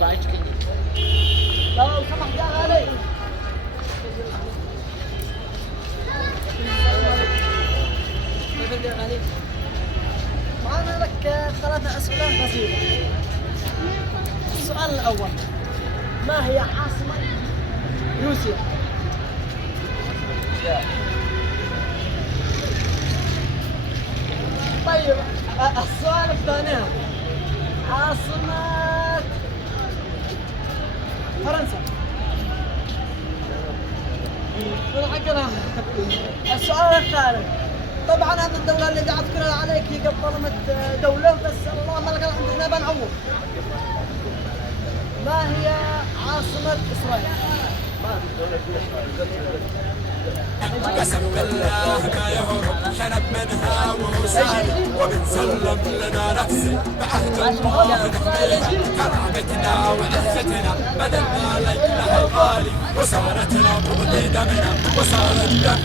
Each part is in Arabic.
لو سمحت يا غالي. كيف يا غالي؟ معنا لك 3 أسئلة بسيطة. السؤال الأول: ما هي عاصمة روسيا؟ طيب السؤال الثاني: عاصمة فرنسا. السؤال الثالث: طبعا هذه الدولة اللي قاعد أذكرها عليك هي قد ظلمت دولة، بس اللهم لك الحمد احنا بنعوض. ما هي عاصمة إسرائيل؟ قسم بالله ما يهرب شنب منها وسالم وبتسلم لنا نفسي بعهد الله نحميها كرامتنا وعزتنا بدلنا ليلها الغالي وصارتنا بغض دمنا وصارت دم.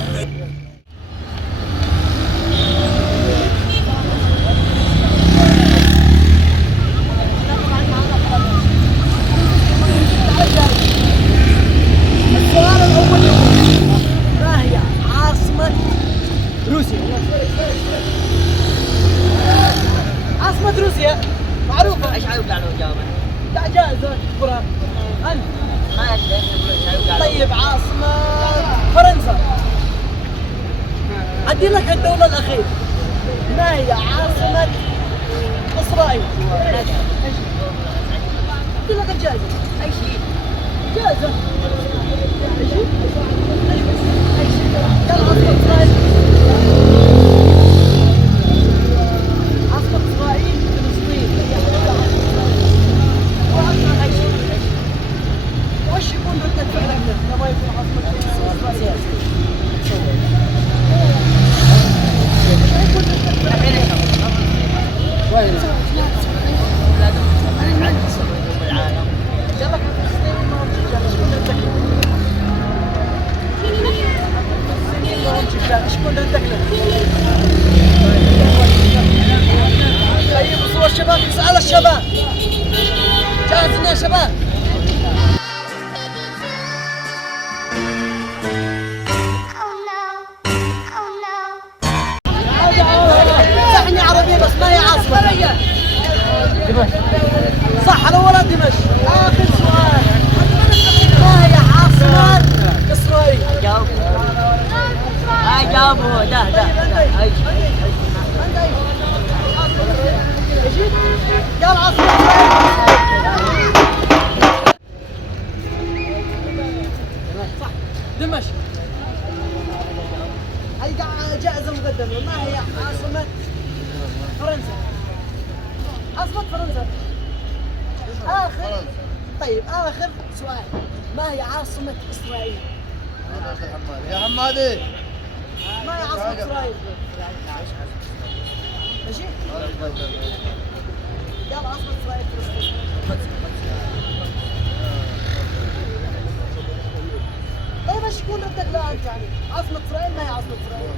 السؤال الأول: ما هي عاصمة روسيا؟ عاصمة روسيا معروفة. ايش عيوب على الجواب؟ لا جائزة كبرى. أنت ما يدري. طيب عاصمة فرنسا. أدي لك الدولة الأخيرة: ما هي عاصمة إسرائيل؟ أدي لك الجائزة. اي شيء. جائزة. أي شيء؟ أي شيء. يلا عاصمة إسرائيل. عاصمة إسرائيل فلسطين. أي شيء. وش يكون ردة فعلك لما يكون عاصمة إسرائيل؟ شكون الدكلة؟ طيب صور الشباب، نسأل الشباب. جاهزين يا شباب؟ صحني عربية بس ما هي عاصمة. صح الأولى دمشق. آخر سؤال: ما هي عاصمة إسرائيل؟ جاوب. جاوبوا ده. اي شيء. قال عاصمة إسرائيل. صح دمشق. هذه جائزة مقدمة. ما هي عاصمة فرنسا؟ عاصمة فرنسا. طيب آخر سؤال: ما هي عاصمة إسرائيل؟ يا حمادي. ما هي عاصمة إسرائيل؟ ماشي؟ قال عاصمة إسرائيل فلسطين. طيب ايش يكون ردك لا انت يعني؟ عاصمة إسرائيل ما هي عاصمة إسرائيل.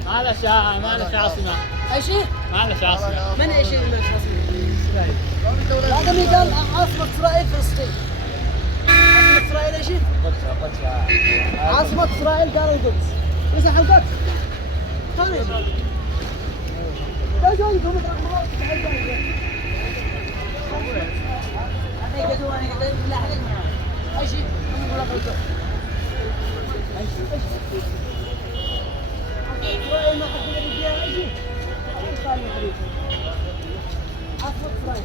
ما لش عاصمة. ايش هي؟ ما لش عاصمة. من ايش هي ما لش عاصمة؟ هذا اللي قال عاصمة إسرائيل فلسطين. عاصمة إسرائيل ايش هي؟ عاصمة إسرائيل قال القدس. مسح القدس. ثاني شيء. لا جايكم رقم الله تحدث. انا قدو انا قدو لا حد معاه. ايش هي؟ نقول لك القدس. ايش إسرائيل ما حد يقدر يجيها ايش هي؟ عاصمة إسرائيل.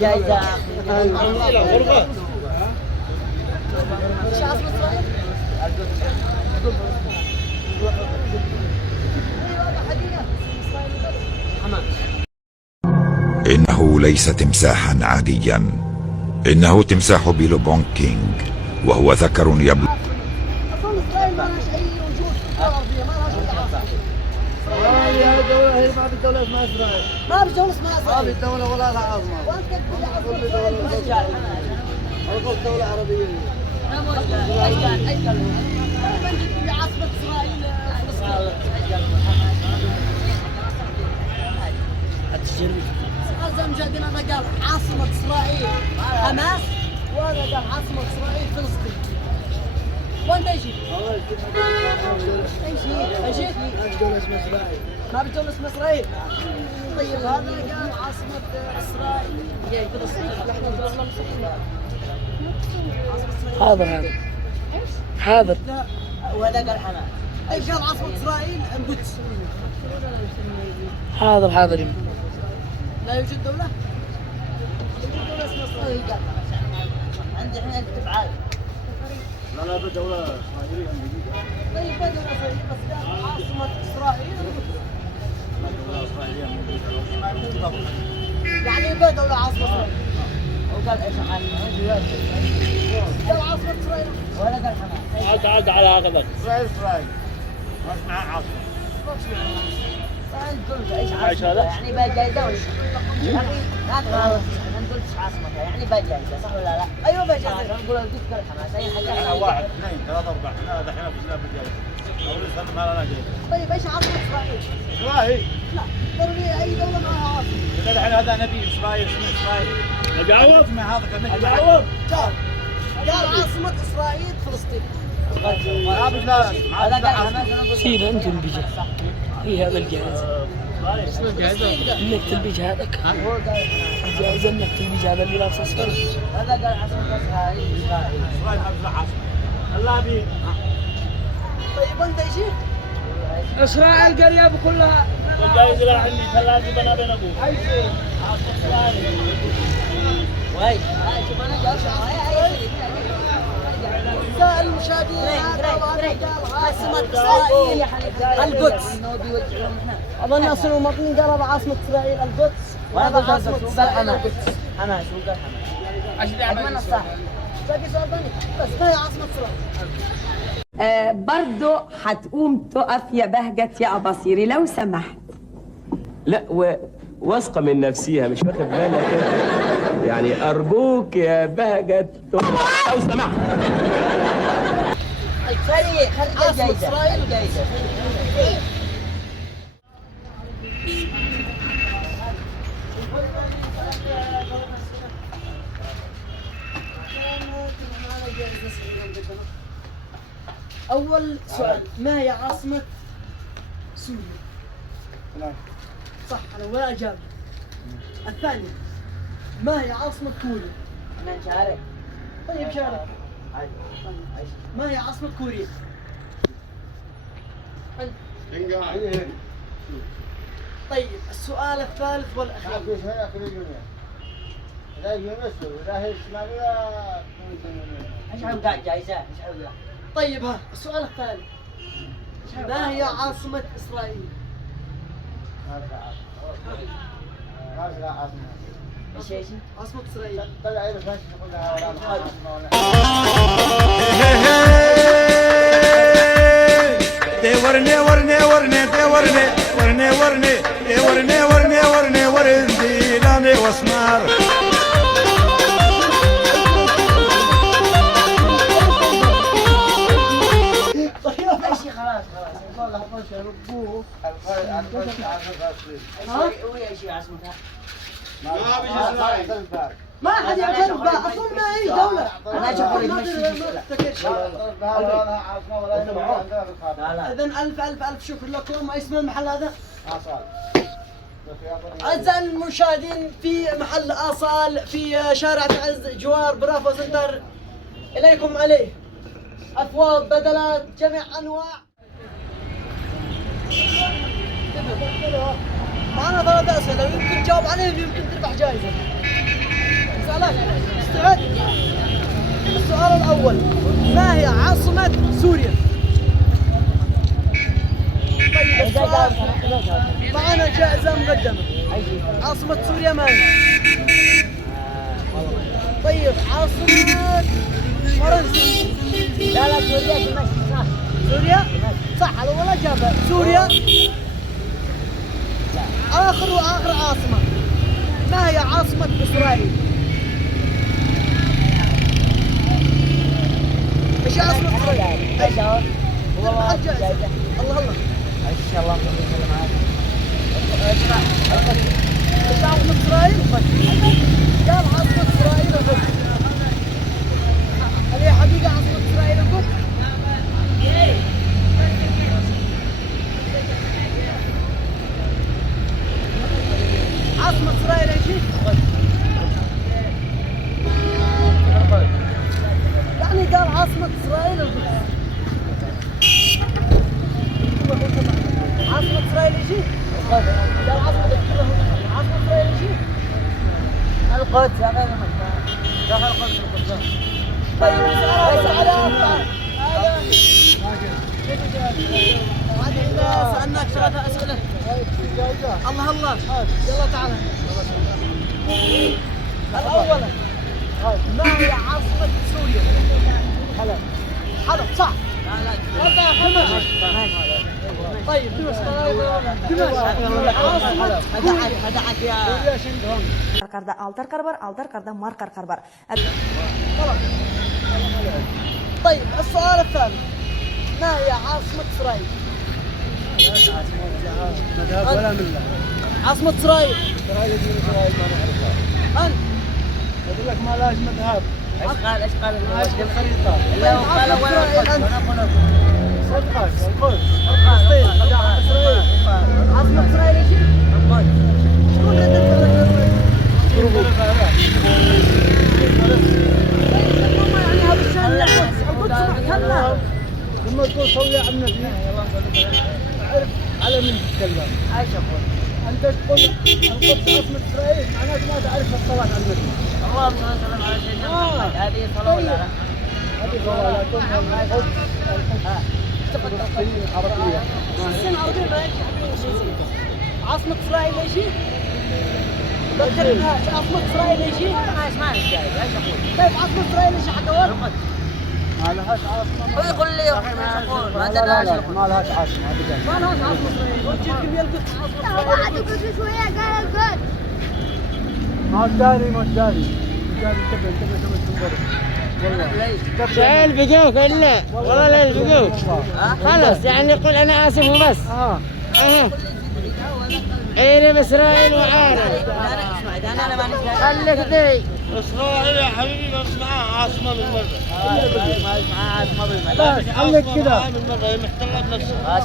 جايزة. ايش عاصمة إسرائيل؟ إنه ليس تمساحا عاديا، إنه تمساح بيلوبونج كينج، وهو ذكر يبلغ. أصلاً إسرائيل ما لهاش أي وجود في الأرضية، ما لهاش أي عاصمة. هي دولة، هي ما في دولة اسمها إسرائيل. ما في دولة اسمها ما إسرائيل. في دولة ولا لها عاصمة. وأنت تقول لي عاصمة كل إسرائيل دولة فلسطين. القدس دولة عربية. أي كلمة. أنت تقول لي عاصمة إسرائيل فلسطين. أعزائي المشاهدين هذا قال عاصمة إسرائيل حماس، وهذا قال عاصمة إسرائيل فلسطين. وأنت أي شيء؟ أي شيء؟ دولة اسمها إسرائيل. ما بتقول اسم إسرائيل؟ طيب هذا قال عاصمة إسرائيل هي فلسطين. حاضر هذا. حاضر. وهذا قال حماس. أي قال عاصمة إسرائيل القدس. حاضر حاضر. لا يوجد دولة؟ يوجد دولة اسمها إسرائيل قال. عندي احنا تفعال. لا بدولة إسرائيلية. طيب ما دولة إسرائيل بس قال عاصمة إسرائيل القدس. يعني يبقى دولة عاصمة إسرائيل. وقال ايش عاصمة؟ قال عاصمة إسرائيل. ولا قال حماس. عاد على هكذا. إسرائيل. ما اسمها عاصمة. نقول ايش إيش هذا؟ عاصمتها؟ يعني بقى جايزة ولا؟ يعني لا تغلط، احنا نقول ايش عاصمتها، يعني بقى جايزة صح ولا لا؟ أيوة بقى جايزة. نقول القدس قال حماس، أي حاجة. واحد اثنين ثلاثة أربعة. احنا دحين في سلاب الجايزة. أول سنة ما لنا جايزة. طيب إيش عاصمة إسرائيل؟ إسرائيل. لا ضروري أي دولة معها عاصمة. إذا دحين هذا نبي إسرائيل اسمه إسرائيل. أجاوب. اسمه هذا كنبي. قال عاصمة إسرائيل فلسطين. لا مش لازم. هذا قال حماس أنا أقول سيب أنت البجاء هي هذا الجائزة إنك تلبج هذاك هو قال حماس. الجائزة إنك تلبج هذا اللي لابس أصفر. هذا قال عاصمة إسرائيل. إسرائيل هذا عاصمة. الله بي. طيب أنت إيش؟ إسرائيل قرية بكلها والجائزة لا عندي ثلاثة بنا بين أبوه. وين؟ شوف أنا جاوب أعزائي المشاهدين هذا وهذا قال عاصمة إسرائيل القدس. أظن أصل المطلوب قال عاصمة إسرائيل القدس، وهذا عاصمة إسرائيل القدس. حماس هو قال حماس. أجمل الصح. باقي سؤال ثاني بس ما هي عاصمة إسرائيل؟ برضو هتقوم تقف يا بهجت يا أباصيري لو سمحت. لا واثقة من نفسيها مش واخد بالها كده. يعني أرجوك يا بهجت لو سمحت. خلي عاصمة جايزة. إسرائيل جايزة. أول سؤال ما هي عاصمة سوريا؟ صح أنا ولا أجابة. الثاني ما هي عاصمة كوريا؟ أنا نشارك. طيب شارك. ما هي عاصمة كوريا؟ طيب السؤال الثالث والأخير ايش حقق جايزة؟ ايش حقق؟ طيب ها السؤال الثالث ما هي عاصمة إسرائيل؟ ايش؟ عاصمة إسرائيل ورني ورني ورني ورني ورني ورني ورني ورني ورني ورني لاني واسمار. ايش خلاص ويا ايش عاصمتها؟ ما حد يعترف بها أصلا ما هي دولة. أنا أشوف لك ما مشي تفتكر شيء. لا لا. إذن ألف شكر لكم. ما اسم المحل هذا؟ أعزائي المشاهدين في محل آصال في شارع تعز جوار برافو سنتر. إليكم عليه أفواض بدلات جميع أنواع. معنا 3 أسئلة يمكن تجاوب عليهم يمكن تربح جائزة. سؤالات استعد. السؤال الأول ما هي عاصمة سوريا؟ طيب السؤال معنا جائزة مقدمة. عاصمة سوريا ما هي؟ طيب عاصمة فرنسا؟ لا لا سوريا دمشق صح. سوريا؟ صح هذا ولا إجابة. سوريا آخر عاصمة. ما هي عاصمة إسرائيل؟ ايش عاصمة إسرائيل؟ ايش هو؟ والله الجائزة. الله الله. ان شاء الله نسلم عليك. ايش عاصمة اسرائيل؟ قال عاصمة اسرائيل القدس. هل هي حقيقة عاصمة اسرائيل القدس؟ عاصمة اسرائيل ايش هي؟ يعني قال عاصمة اسرائيل القدس. عاصمة اسرائيل ايش هي؟ قال عاصمة اسرائيل ايش هي؟ القدس يا غير المكان. دخل القدس القدس. طيب سألناك 3 أسئلة. الله الله يلا تعال. الأول ما هي عاصمة سوريا؟ حلب. حلب صح. طيب دمشق. عاصمة هدعك يا Каркарда алтар карбар, алтар карда маркар карбар. طيب السؤال الثاني ما هي عاصمة إسرائيل؟ مذهب ولا ملة. عاصمة إسرائيل. إسرائيل من إسرائيل ما نعرفها. أنت أقول لك ما لهاش مذهب. ايش قال ما لهاش الخريطة. لا قال ولا صدقك القدس. فلسطين. إسرائيل. عاصمة إسرائيل إيش؟ شكون اللي دخلك يعني هذا الشيء القدس محتلة. لما تقول صلي على النبي اعرف على من تتكلم. ايش اقول؟ انت تقول القدس عاصمة اسرائيل معناته ما تعرف الصلاة على النبي. اللهم صل وسلم على سيدنا محمد. هذه صلاة ولا لا؟ هذه صلاة لكن القدس فلسطين عربية. فلسطين عربية ما يجي شيء زي كذا. عاصمة إسرائيل ايش هي؟ ذكرناها عاصمة إسرائيل ايش هي؟ ما نشتاق. ايش اقول؟ طيب عاصمة إسرائيل ايش حكوا؟ ما لهاش عاصمة. هو يقول لي ايش اقول؟ ما لا درناش. ما لهاش عاصمة أبدا. ما لهاش عاصمة إسرائيل. وجدكم يا القدس عاصمة إسرائيل. ما داري ما داري. داري انتبه تنظر. والله. شايل بقوك ولا والله لا بقوك خلاص يعني يقول انا اسف وبس. ايه باسرائيل وعارف انا ما نشتاق. خليك دي اسرائيل يا حبيبي ما اسمعها عاصمة بالمرة. ما اسمعها عاصمة بالمدينة. بس خليك كده. بالمرة هي محتلة بنفسها.